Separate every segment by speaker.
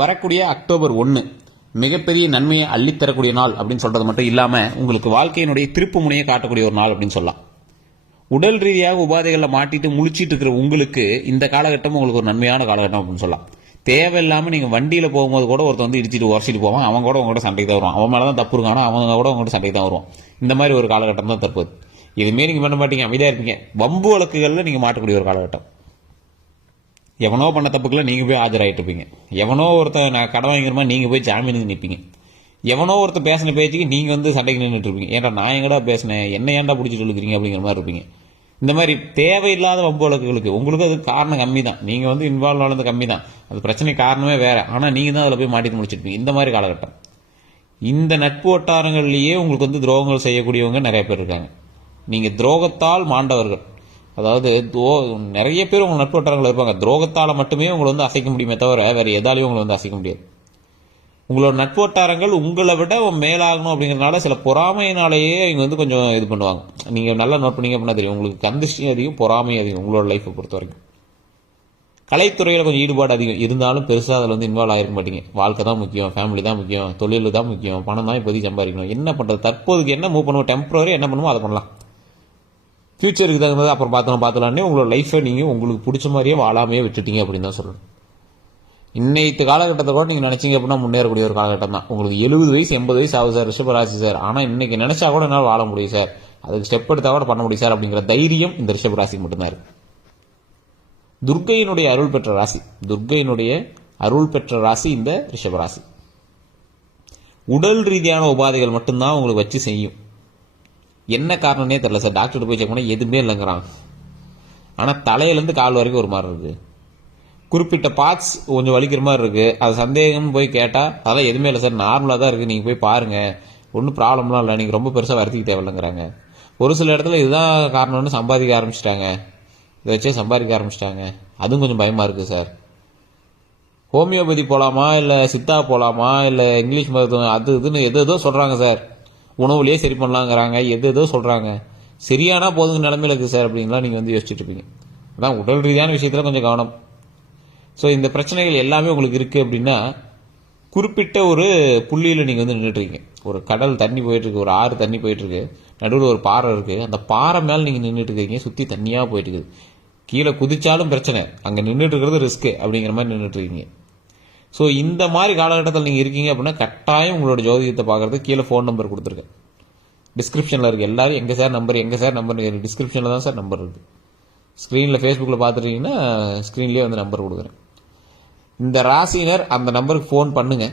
Speaker 1: வரக்கூடிய அக்டோபர் ஒன்று மிகப்பெரிய நன்மையை அள்ளித்தரக்கூடிய நாள் அப்படின்னு சொல்றது மட்டும் இல்லாமல் உங்களுக்கு வாழ்க்கையினுடைய திருப்பு முனையை காட்டக்கூடிய ஒரு நாள் அப்படின்னு சொல்லலாம். உடல் ரீதியாக உபாதைகளில் மாட்டிட்டு முழிச்சிட்டு இருக்கிற உங்களுக்கு இந்த காலகட்டம் உங்களுக்கு ஒரு நன்மையான காலகட்டம் அப்படின்னு சொல்லலாம். தேவையில்லாமல் நீங்கள் வண்டியில் போகும்போது கூட ஒருத்தர் வந்து இடிச்சிட்டு உரசிட்டு போவான். அவன் கூட உங்கள்கிட்ட சண்டைக்கு தான் வருவான். அவன் மேலே தான் தப்பு இருக்கானோ? அவங்க கூட உங்கள்கிட்ட சண்டைக்கு தான் வருவான். இந்த மாதிரி ஒரு காலகட்டம் தான் தற்போது. இதுமாரி நீங்கள் பண்ண மாட்டீங்க. அமைதியாக இருப்பீங்க. வம்பு வழக்குகளில் நீங்கள் மாட்டக்கூடிய ஒரு காலகட்டம். எவனோ பண்ண தப்புக்குள்ள நீங்கள் போய் ஆஜராயிட்டு இருப்பீங்க எவனோ ஒருத்தன் நான் கடன் வாங்கிற மாதிரி நீங்கள் போய் ஜாமீனுக்கு நிற்பீங்க எவனோ ஒருத்தன் பேசின பேச்சுக்கு நீங்கள் வந்து சண்டைக்கு நின்றுட்டுருப்பீங்க ஏன்டா நான் எங்கடா பேசினேன்? என்ன ஏன்டா பிடிச்சிட்டு இழுக்கிறீங்க அப்படிங்கிற மாதிரி இருப்பீங்க. இந்த மாதிரி தேவையில்லாத வம்பு வழக்குகளுக்கு உங்களுக்கு அது காரணம் கம்மி தான் நீங்கள் வந்து இன்வால்வ் ஆனது கம்மி தான் அது பிரச்சனை காரணமே வேறு. ஆனால் நீங்கள் தான் அதில் போய் மாட்டிட்டு முடிச்சிருப்பீங்க. இந்த மாதிரி காலகட்டம். இந்த நட்பு வட்டாரங்கள்லேயே உங்களுக்கு வந்து துரோகங்கள் செய்யக்கூடியவங்க நிறைய பேர் இருக்காங்க. நீங்கள் துரோகத்தால் மாண்டவர்கள். அதாவது துரோ- நிறைய பேர் உங்கள் நட்பு வட்டாரங்கள் இருப்பாங்க. துரோகத்தால் மட்டுமே உங்களை வந்து அசைக்க முடியுமே தவிர வேறு எதாலையும் உங்களை வந்து அசைக்க முடியாது. உங்களோட நட்பு வட்டாரங்கள் உங்களை விட மேலாகணும் அப்படிங்கிறனால சில பொறாமையினாலேயே இவங்க வந்து கொஞ்சம் இது பண்ணுவாங்க. நீங்கள் நல்லா நோட் பண்ணீங்க அப்படின்னா தெரியும். உங்களுக்கு கந்திஷ்டி அதிகம் பொறாமை அதிகம் உங்களோட லைஃப்பை பொறுத்த வரைக்கும். கலைத்துறையில் கொஞ்சம் ஈடுபாடு அதிகம். இருந்தாலும் பெருசாக அதில் வந்து இன்வால்வ் ஆகிருக்க மாட்டீங்க. வாழ்க்கை தான் முக்கியம் ஃபேமிலி தான் முக்கியம் தொழில் தான் முக்கியம் பணம் தான் இப்போதைக்கு சம்பாதிக்கணும். என்ன பண்ணுறது தற்போதுக்கு என்ன மூவ் பண்ணுவோம்? டெம்பரரி என்ன பண்ணுவோம் அதை பண்ணலாம். ஃப்யூச்சருக்கு தகுந்தது அப்புறம் பார்த்தலாம் பார்த்தலான்னே உங்களோட லைஃப்பை நீங்கள் உங்களுக்கு பிடிச்ச மாதிரியே வாழாமையே விட்டுட்டீங்க அப்படின்னு தான் சொல்லணும். இன்னைத்து காலகட்டத்தை கூட நீங்கள் நினச்சிங்க அப்படின்னா முன்னேறக்கூடிய ஒரு காலகட்டம் தான். உங்களுக்கு எழுபது வயசு எண்பது வயசு ஆகுது சார் ரிஷபராசி சார். ஆனால் இன்றைக்கி நினச்சா கூட என்னால் வாழ முடியும் சார். அதுக்கு ஸ்டெப் எடுத்தால் கூட பண்ண முடியும் சார் அப்படிங்கிற தைரியம் இந்த ரிஷபராசிக்கு மட்டும்தான் இருக்குது துர்க்கையினுடைய அருள் பெற்ற ராசி. துர்க்கையினுடைய அருள் பெற்ற ராசி இந்த ரிஷபராசி உடல் ரீதியான உபாதைகள் மட்டும்தான் உங்களுக்கு வச்சு செய்யும். என்ன காரணம்னே தெரில சார். டாக்டர் போய் செக் பண்ணா எதுவுமே இல்லைங்கிறான். ஆனால் தலையிலேருந்து கால் வரைக்கும் ஒரு மாதிரி இருக்கு. குறிப்பிட்ட பார்ட்ஸ் கொஞ்சம் வலிக்கிற மாதிரி இருக்கு. அது சந்தேகம்னு போய் கேட்டால் அதெல்லாம் எதுவுமே இல்லை சார். நார்மலாக தான் இருக்குது நீங்கள் போய் பாருங்கள் ஒன்றும் ப்ராப்ளம்லாம் இல்லை. நீங்கள் ரொம்ப பெருசாக வருத்திக்க தேவையில்லைங்கிறாங்க. ஒரு சில இடத்துல இதுதான் காரணம்னு சம்பாதிக்க ஆரம்பிச்சிட்டாங்க. இதை வச்சே சம்பாதிக்க ஆரம்பிச்சிட்டாங்க. அதுவும் கொஞ்சம் பயமாக இருக்குது சார். ஹோமியோபதி போகலாமா இல்லை சித்தா போகலாமா இல்லை இங்கிலீஷ் மருத்துவம் அது இதுன்னு எது எதோ சொல்கிறாங்க சார். உணவுலேயே சரி பண்ணலாங்கிறாங்க. எது எதோ சொல்கிறாங்க சரியானா போதுங்க நிலமையில இருக்குது சார் அப்படின்லாம் நீங்கள் வந்து யோசிச்சுட்டு இருப்பீங்க. அதான் உடல் ரீதியான விஷயத்தில் கொஞ்சம் கவனம். ஸோ இந்த பிரச்சனைகள் எல்லாமே உங்களுக்கு இருக்குது அப்படின்னா குறிப்பிட்ட ஒரு புள்ளியில் நீங்கள் வந்து நின்றுட்டு இருக்கீங்க. ஒரு கடல் தண்ணி போயிட்டுருக்கு ஒரு ஆறு தண்ணி போயிட்டுருக்கு நடுவில் ஒரு பாறை இருக்குது அந்த பாறை மேலே நீங்கள் நின்றுட்டு இருக்கீங்க சுற்றி தண்ணியாக போயிட்டு இருக்குது கீழே குதிச்சாலும் பிரச்சனை. அங்கே நின்றுட்டு இருக்கிறது ரிஸ்க்கு அப்படிங்கிற மாதிரி நின்றுட்டு இருக்கீங்க. ஸோ இந்த மாதிரி காலகட்டத்தில் நீங்கள் இருக்கீங்க அப்படின்னா கட்டாயம் உங்களோட ஜோதிடத்தை பார்க்கறதுக்கு கீழே ஃபோன் நம்பர் கொடுத்துருக்கேன் டிஸ்கிரிப்ஷனில் இருக்குது எல்லாரும் எங்கே சார் நம்பர் எங்கே சார் நம்பர் டிஸ்கிரிப்ஷனில் தான் சார் நம்பர் இருக்குது ஸ்க்ரீனில் ஃபேஸ்புக்கில் பார்த்துட்டீங்கன்னா ஸ்க்ரீன்லேயே வந்து நம்பர் கொடுக்குறேன். இந்த ராசினர் அந்த நம்பருக்கு ஃபோன் பண்ணுங்க.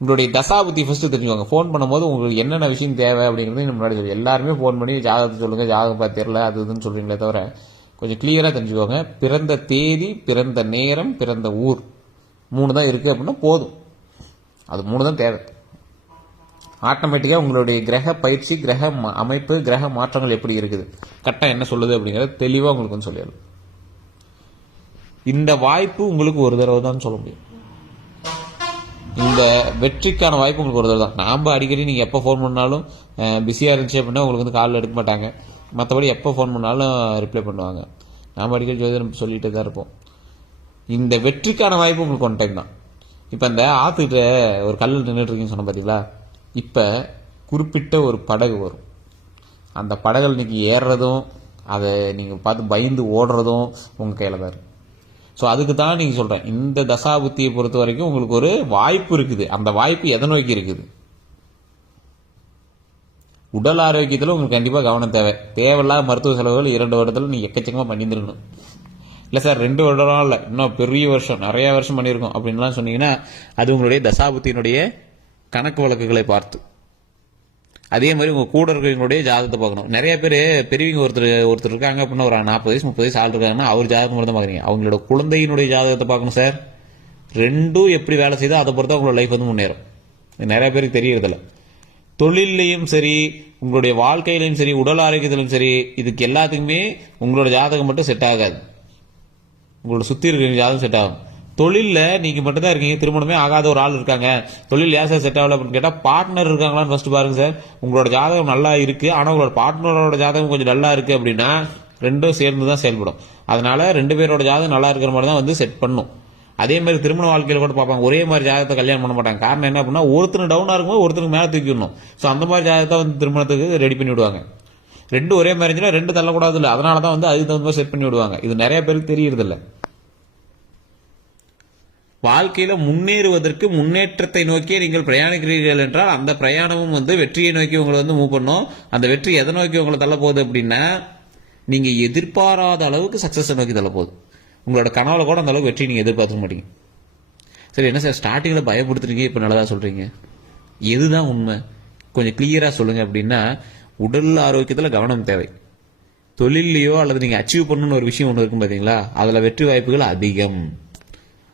Speaker 1: உங்களுடைய தசாபுத்தி ஃபஸ்ட்டு தெரிஞ்சுக்கோங்க. ஃபோன் பண்ணும்போது உங்களுக்கு என்னென்ன விஷயம் தேவை அப்படிங்கிறது நீங்கள் முன்னாடி சொல்லி எல்லாருமே ஃபோன் பண்ணி ஜாதகத்தை சொல்லுங்கள் ஜாதகம் பார்த்து தெரில அது இதுன்னு சொல்கிறீங்களே தவிர கொஞ்சம் கிளியராக தெரிஞ்சுக்கோங்க. பிறந்த தேதி பிறந்த நேரம் பிறந்த ஊர். மூணு தான் இருக்குது அப்படின்னா போதும். அது மூணு தான் தேவை. ஆட்டோமேட்டிக்காக உங்களுடைய கிரக பயிற்சி கிரக ம- அமைப்பு கிரக மாற்றங்கள் எப்படி இருக்குது? கட்டம் என்ன சொல்லுது அப்படிங்கிறத தெளிவாக உங்களுக்கு வந்து சொல்லிடலாம். இந்த வாய்ப்பு உங்களுக்கு ஒரு தடவை தான் சொல்ல முடியும். இந்த வெற்றிக்கான வாய்ப்பு உங்களுக்கு ஒரு தடவை தான். நாம் அடிக்கடி நீங்கள் எப்போ ஃபோன் பண்ணாலும் பிஸியாக இருந்துச்சு அப்படின்னா உங்களுக்கு வந்து காலில் எடுக்க மாட்டாங்க. மற்றபடி எப்போ ஃபோன் பண்ணாலும் ரிப்ளை பண்ணுவாங்க. நாம் அடிக்கடி ஜோதிடம் சொல்லிட்டு தான் இருப்போம். இந்த வெற்றிக்கான வாய்ப்பு உங்களுக்கு ஒன் டைம் தான். இப்போ இந்த ஆற்றுக்கிட்ட ஒரு கல் நின்றுட்டு இருக்கீங்கன்னு சொன்ன பார்த்தீங்களா இப்போ குறிப்பிட்ட ஒரு படகு வரும். அந்த படகுல இன்னைக்கு ஏறுறதும் அதை நீங்கள் பார்த்து பயந்து ஓடுறதும் உங்கள் கையில் தான் இருக்குது ஸோ அதுக்கு தான் நீங்கள் சொல்கிறேன் இந்த தசாபுத்தியை பொறுத்த வரைக்கும் உங்களுக்கு ஒரு வாய்ப்பு இருக்குது. அந்த வாய்ப்பு எதை நோக்கி இருக்குது? உடல் ஆரோக்கியத்தில் உங்களுக்கு கண்டிப்பாக கவனம் தேவை. தேவையில்லாத மருத்துவ செலவுகள் இரண்டு வருடத்தில் நீங்கள் எக்கச்சக்கமாக பண்ணியிருந்துருக்கணும். இல்லை சார் ரெண்டு வருடம் இல்லை. இன்னும் பெரிய வருஷம் நிறைய வருஷம் பண்ணியிருக்கோம் அப்படின்லாம் சொன்னீங்கன்னா அது உங்களுடைய தசாபுத்தியினுடைய கணக்கு வழக்குகளை பார்த்து. அதே மாதிரி உங்கள் கூட இருக்கிறவங்களுடைய ஜாதகத்தை பார்க்கணும். நிறைய பேர் பெரியவங்க ஒருத்தர் ஒருத்தர் இருக்காங்க அப்படின்னா ஒரு நாற்பது வயசு முப்பது வயசு ஆள் இருக்காங்கன்னா அவர் ஜாதகம் மட்டும் தான் பார்க்குறீங்க. அவங்களோட குழந்தையினுடைய ஜாதகத்தை பார்க்கணும் சார். ரெண்டும் எப்படி வேலை செய்தோ அதை பொறுத்து உங்களோட லைஃப் வந்து முன்னேறும். நிறைய பேருக்கு தெரியறதில்ல. தொழிலையும் சரி உங்களுடைய வாழ்க்கையிலையும் சரி உடல் ஆரோக்கியத்திலும் சரி இதுக்கு எல்லாத்துக்குமே உங்களோட ஜாதகம் மட்டும் செட் ஆகாது. உங்களோட சுத்தி இருக்கிற செட் ஆகும் தொழிலில் நீங்கள் மட்டும் தான் இருக்கீங்க திருமணமே ஆகாத ஒரு ஆள் இருக்காங்க. தொழில் ஏன் சார் செட் ஆகல அப்படின்னு கேட்டால் பார்ட்னர் இருக்காங்களான்னு ஃபர்ஸ்ட் பாருங்க சார். உங்களோட ஜாதகம் நல்லா இருக்குது ஆனால் உங்களோட பார்ட்னரோட ஜாதகம் கொஞ்சம் நல்லா இருக்குது அப்படின்னா ரெண்டும் சேர்ந்து தான் செயல்படும். அதனால ரெண்டு பேரோட ஜாதகம் நல்லா இருக்கிற மாதிரி தான் வந்து செட் பண்ணும். அதே மாதிரி திருமண வாழ்க்கையில் கூட பார்ப்பாங்க ஒரே மாதிரி ஜாதகத்தை கல்யாணம் பண்ண மாட்டாங்க. காரணம் என்ன அப்படின்னா ஒருத்தர் டவுனாக இருக்கும்போது ஒருத்தருக்கு மேலே தூக்கிடணும். ஸோ அந்த மாதிரி ஜாதகத்தை வந்து திருமணத்துக்கு ரெடி பண்ணி விடுவாங்க. ரெண்டு ஒரே மேரேஜ்ல ரெண்டு தள்ளக்கூடாது இல்லை அதனால தான் வந்து அதுக்கு தகுந்த மாதிரி செட் பண்ணி விடுவாங்க. இது நிறைய பேருக்கு தெரியறதில்ல. வாழ்க்கையில் முன்னேறுவதற்கு முன்னேற்றத்தை நோக்கியே நீங்கள் பிரயாணிக்கிறீர்கள் என்றால் அந்த பிரயாணமும் வந்து வெற்றியை நோக்கி உங்களை வந்து மூவ் பண்ணும். அந்த வெற்றி எதை நோக்கி உங்களை தள்ள போகுது அப்படின்னா நீங்கள் எதிர்பாராத அளவுக்கு சக்ஸஸை நோக்கி தள்ள போகுது உங்களோட கனவுல கூட அந்த அளவுக்கு வெற்றி நீங்கள் எதிர்பார்க்க மாட்டீங்க. சரி என்ன சார் ஸ்டார்டிங்கில் பயப்படுத்துறீங்க இப்போ நல்லதாக சொல்கிறீங்க எதுதான் உண்மை? கொஞ்சம் கிளியராக சொல்லுங்கள் அப்படின்னா உடல் ஆரோக்கியத்தில் கவனம் தேவை. தொழிலையோ அல்லது நீங்கள் அச்சீவ் பண்ணணும்னு ஒரு விஷயம் ஒன்று இருக்கும் பார்த்தீங்களா அதில் வெற்றி வாய்ப்புகள் அதிகம்.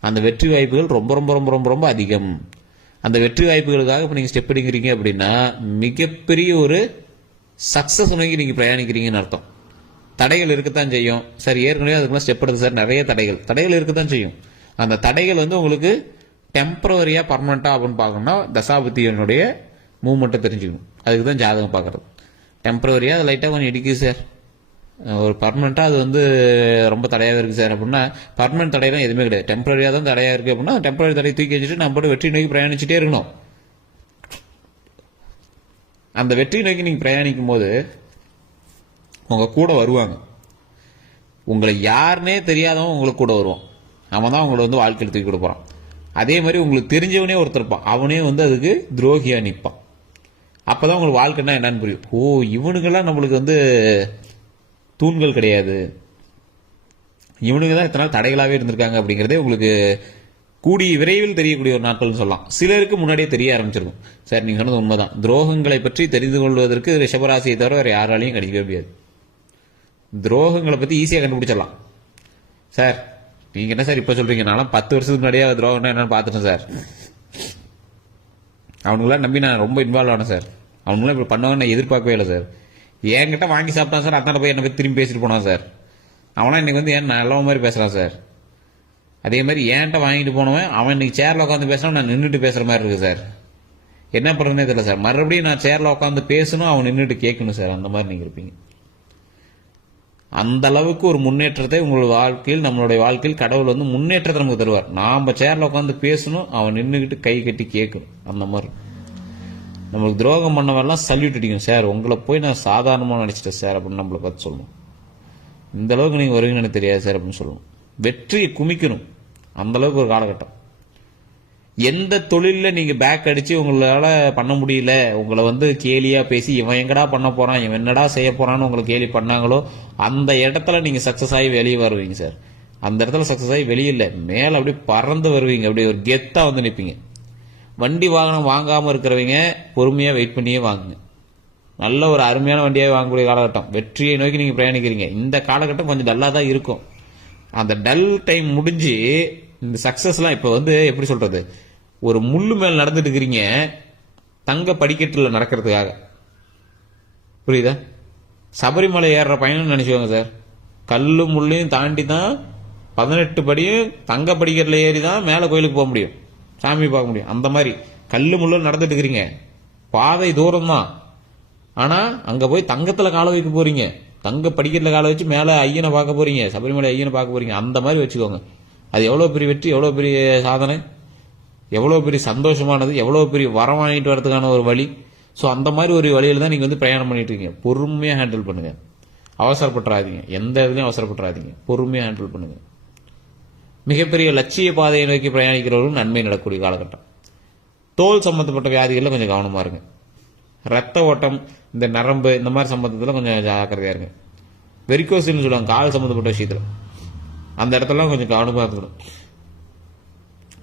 Speaker 1: அந்த வெற்றி வாய்ப்புகள் ரொம்ப ரொம்ப ரொம்ப ரொம்ப ரொம்ப அதிகம். அந்த வெற்றி வாய்ப்புகளுக்காக இப்போ நீங்கள் ஸ்டெப் எடுக்கிறீங்க அப்படின்னா மிகப்பெரிய ஒரு சக்ஸஸ் நோக்கி நீங்கள் பிரயாணிக்கிறீங்கன்னு அர்த்தம். தடைகள் இருக்கத்தான் செய்யும். சார் ஏற்கனவே அதுக்குலாம் ஸ்டெப் எடுத்து சார் நிறைய தடைகள். தடைகள் இருக்கத்தான் செய்யும். அந்த தடைகள் வந்து உங்களுக்கு டெம்பரவரியாக பர்மனெண்ட்டாக அப்படின்னு பார்க்கணும்னா தசாபுத்தியனுடைய மூவ்மெண்ட்டை தெரிஞ்சுக்கணும். அதுக்கு தான் ஜாதகம் பார்க்குறது. டெம்பரவரியாக அது லைட்டாக கொஞ்சம் இடிக்குது சார் ஒரு பர்மனெண்ட்டாக அது வந்து ரொம்ப தடையாக இருக்குது சார் அப்படின்னா பர்மனெண்ட் தடையெல்லாம் எதுவுமே கிடையாது. டெம்பரரியாக தான் தடையாக இருக்குது அப்படின்னா டெம்பரரி தடையை தூக்கி வச்சுட்டு நம்ம போட்டு வெற்றி நோக்கி பிரயாணிச்சுட்டே இருக்கணும். அந்த வெற்றி நோக்கி நீங்கள் பிரயாணிக்கும் போது உங்கள் கூட வருவாங்க. உங்களை யாருனே தெரியாதவன் உங்களுக்கு கூட வருவான். அவன் தான் உங்களை வந்து வாழ்க்கையில் தூக்கி கொடுப்பான் அதே மாதிரி உங்களுக்கு தெரிஞ்சவனே ஒருத்தர் இருப்பான். அவனே வந்து அதுக்கு துரோகியாக நிற்பான் அப்பதான் உங்களுக்கு வாழ்க்கைன்னா என்னன்னு புரியும். ஓ இவனுங்கெல்லாம் நம்மளுக்கு வந்து தூண்கள் கிடையாது. இவனுங்க தான் இத்தனை நாள் தடைகளாகவே இருந்திருக்காங்க அப்படிங்கிறதே உங்களுக்கு கூடிய விரைவில் தெரியக்கூடிய ஒரு நாட்கள்னு சொல்லலாம். சிலருக்கு முன்னாடியே தெரிய ஆரம்பிச்சிருக்கும். சார் நீங்கள் சொன்னது உண்மைதான். துரோகங்களை பற்றி தெரிந்து கொள்வதற்கு ரிஷபராசியை தவிர வேறு யாராலையும் கிடைக்கவே முடியாது. துரோகங்களை பற்றி ஈஸியாக கண்டுபிடிச்சிடலாம். சார் நீங்கள் என்ன சார் இப்போ சொல்கிறீங்க நானும் பத்து வருஷத்துக்கு முன்னாடியே துரோகம்னா என்னென்னு பார்த்துட்டேன் சார். அவனுங்களாம் நம்பி நான் ரொம்ப இன்வால்வ் ஆனேன் சார் அவனுங்களாம் இப்படி பண்ணுவாங்கன்னு நான் எதிர்பார்க்கவே இல்லை சார் என்கிட்ட வாங்கி சாப்பிட்டான் சார் அத்தனை போய் என்ன போய் திரும்பி பேசிட்டு போனான் சார் அவனா இன்றைக்கி வந்து ஏன் நல்ல மாதிரி பேசுகிறான் சார் அதே மாதிரி ஏன்ட்ட வாங்கிட்டு போனவன் அவன் இன்றைக்கி சேரில் உட்காந்து பேசினா நான் நின்றுட்டு பேசுற மாதிரி இருக்குது சார் என்ன பண்ணுறதுனே தெரியல சார் மறுபடியும் நான் சேரில் உட்காந்து பேசணும் அவன் நின்றுட்டு கேட்கணும் சார் அந்த மாதிரி நீங்கள் இருப்பீங்க. அந்த அளவுக்கு ஒரு முன்னேற்றத்தை உங்களுடைய வாழ்க்கையில் நம்மளுடைய வாழ்க்கையில் கடவுள் வந்து முன்னேற்றத்தை நமக்கு தருவார். நாம் சேர்ல உட்காந்து பேசணும் அவன் நின்றுக்கிட்டு கை கட்டி கேட்கணும். அந்த மாதிரி. நம்மளுக்கு துரோகம் பண்ணவெல்லாம் சல்யூட் அடிக்கும் சார் உங்களை போய் நான் சாதாரணமாக நினச்சிட்டேன் சார் அப்படின்னு நம்மளை பார்த்து சொல்லணும். இந்த அளவுக்கு நீங்கள் வருவீங்கன்னு எனக்கு தெரியாது சார் அப்படின்னு சொல்லணும். வெற்றியை குமிக்கணும். அந்தளவுக்கு ஒரு காலகட்டம். எந்த தொழிலில் நீங்கள் பேக் அடித்து உங்களால் பண்ண முடியல உங்களை வந்து கேலியாக பேசி இவன் எங்கடா பண்ண போறான் இவன் என்னடா செய்ய போகிறான்னு உங்களை கேலி பண்ணாங்களோ அந்த இடத்துல நீங்கள் சக்ஸஸ் ஆகி வெளியே வருவீங்க சார் அந்த இடத்துல சக்ஸஸ் ஆகி வெளியே மேலே மேல அப்படியே பறந்து வருவீங்க அப்படியே ஒரு கெத்தாக வந்து நிற்பீங்க வண்டி வாகனம் வாங்காமல் இருக்கிறவங்க பொறுமையாக வெயிட் பண்ணியே வாங்குங்க. நல்ல ஒரு அருமையான வண்டியாக வாங்கக்கூடிய காலகட்டம். வெற்றியை நோக்கி நீங்கள் பிரயாணிக்கிறீங்க. இந்த காலகட்டம் கொஞ்சம் டல்லாக தான் இருக்கும். அந்த டல் டைம் முடிஞ்சு இந்த சக்சஸ்லாம் இப்போ வந்து எப்படி சொல்றது? ஒரு முள்ளு மேல் நடந்துட்டு இருக்கிறீங்க தங்க படிக்கட்டில் நடக்கிறதுக்காக. புரியுதா? சபரிமலை ஏறுற பயணம் நினச்சிக்கோங்க சார். கல்லு முள்ளையும் தாண்டி தான் பதினெட்டு படியும் தங்க படிக்கட்டில் ஏறி தான் மேலே கோயிலுக்கு போக முடியும். சாமி பார்க்க முடியும். அந்த மாதிரி கல்லு முள்ளு நடந்துட்டு இருக்கிறீங்க. பாதை தூரம் தான் ஆனால் அங்கே போய் தங்கத்தில் காலை வைக்க போகிறீங்க தங்க படிக்கட்டில் காலை வச்சு மேலே ஐயனை பார்க்க போறீங்க. சபரிமலை ஐயனை பார்க்க போகிறீங்க அந்த மாதிரி வச்சுக்கோங்க. அது எவ்வளோ பெரிய வெற்றி எவ்வளோ பெரிய சாதனை? எவ்வளோ பெரிய சந்தோஷமானது எவ்வளோ பெரிய வரம் வாங்கிட்டு வரதுக்கான ஒரு வழி? ஸோ அந்த மாதிரி ஒரு வழியில் தான் நீங்கள் வந்து பிரயாணம் பண்ணிட்டு இருக்கீங்க. பொறுமையாக ஹேண்டில் பண்ணுங்கள் அவசரப்பட்டுறாதீங்க. எந்த இதுலையும் அவசரப்பட்டுறாதீங்க. பொறுமையாக ஹேண்டில் பண்ணுங்கள் மிகப்பெரிய லட்சிய பாதையை நோக்கி பிரயாணிக்கிறவர்களும் நன்மை நடக்கூடிய காலகட்டம். தோல் சம்பந்தப்பட்ட வியாதிகளில் கொஞ்சம் கவனமாக இருங்க. ரத்த ஓட்டம் இந்த நரம்பு இந்த மாதிரி சம்மந்தத்தில் கொஞ்சம் ஜாக்கிரதையாக இருங்க. வெரிகோசில்னு சொல்லுவாங்க கால் சம்மந்தப்பட்ட விஷயத்தில். அந்த இடத்தெல்லாம் கொஞ்சம் கவனமாக இருக்கணும்.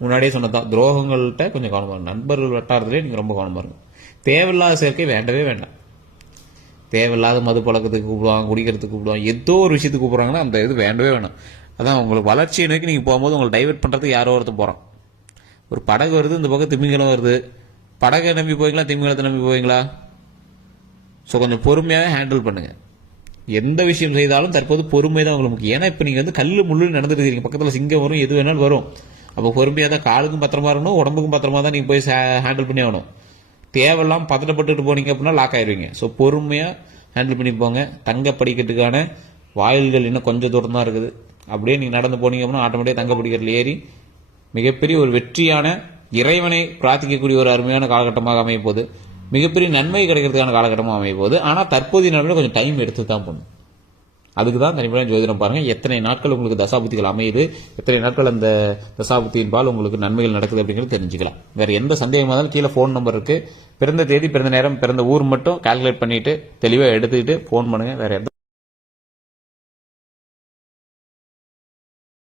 Speaker 1: முன்னாடியே சொன்னதான் துரோகங்கள்கிட்ட கொஞ்சம் கவனமாக இருக்கும் நண்பர்கள் வட்டாரத்துலேயே நீங்கள் ரொம்ப கவனமாக இருக்கும் தேவையில்லாத சேர்க்கை வேண்டவே வேண்டாம். தேவையில்லாத மது பழக்கத்துக்கு கூப்பிடுவாங்க குடிக்கிறதுக்கு கூப்பிடுவாங்க ஏதோ ஒரு விஷயத்துக்கு கூப்பிட்றாங்கன்னா அந்த இது வேண்டவே வேணாம். அதான் உங்களுக்கு வளர்ச்சியை நோக்கி நீங்கள் போகும்போது உங்களை டைவெர்ட் பண்ணுறதுக்கு யாரோ ஒருத்தர் போகிறான் ஒரு படகு வருது இந்த பக்கம் திமிங்கலம் வருது. படகை நம்பி போவீங்களா திமிங்கலத்தை நம்பி போவீங்களா? ஸோ கொஞ்சம் பொறுமையாகவே ஹேண்டில் பண்ணுங்கள் எந்த விஷயம் செய்தாலும் தற்போது பொறுமை தான் உங்களுக்கு. முக்கியம் ஏன்னா இப்போ நீங்கள் வந்து கல் முள்ளு நடந்துட்டு இருக்கீங்க. பக்கத்தில் சிங்கம் வரும் எது வேணாலும் வரும். அப்போ பொறுமையாக தான் காலுக்கும் பத்திரமா இருக்கணும் உடம்புக்கும் பத்திரமா தான் நீங்கள் போய் ஹேண்டில் பண்ணி ஆகணும். தேவையில்லாம் பதட்டப்பட்டுட்டு போனீங்க அப்படின்னா லாக் ஆயிருவீங்க. ஸோ பொறுமையாக ஹேண்டில் பண்ணி போங்க. தங்க படிக்கிறதுக்கான வாயில்கள் இன்னும் கொஞ்சம் தூரம் தான் இருக்குது. அப்படியே நீங்கள் நடந்து போனீங்க அப்படின்னா ஆட்டோமேட்டிக்காக தங்க படிக்கிறதுல ஏறி மிகப்பெரிய ஒரு வெற்றியான இறைவனை பிரார்த்திக்கக்கூடிய ஒரு அருமையான காலகட்டமாக அமைய போகுது. மிகப்பெரிய நன்மை கிடைக்கிறதுக்கான காலகட்டமாக அமைய போகுது ஆனால் தற்போதைய நிலைமையில கொஞ்சம் டைம் எடுத்து தான் போகணும். அதுக்கு தான் தனிப்படையான ஜோதிடம் பாருங்கள் எத்தனை நாட்கள் உங்களுக்கு தசாபுத்திகள் அமையுது? எத்தனை நாட்கள் அந்த தசாபுத்தியின் பால் உங்களுக்கு நன்மைகள் நடக்குது அப்படிங்கிறது தெரிஞ்சுக்கலாம். வேறு எந்த சந்தேகமாக இருந்தாலும் கீழே ஃபோன் நம்பர் இருக்குது பிறந்த தேதி பிறந்த நேரம் பிறந்த ஊர் மட்டும் கால்குலேட் பண்ணிவிட்டு தெளிவாக எடுத்துக்கிட்டு ஃபோன் பண்ணுங்கள் வேறு எந்த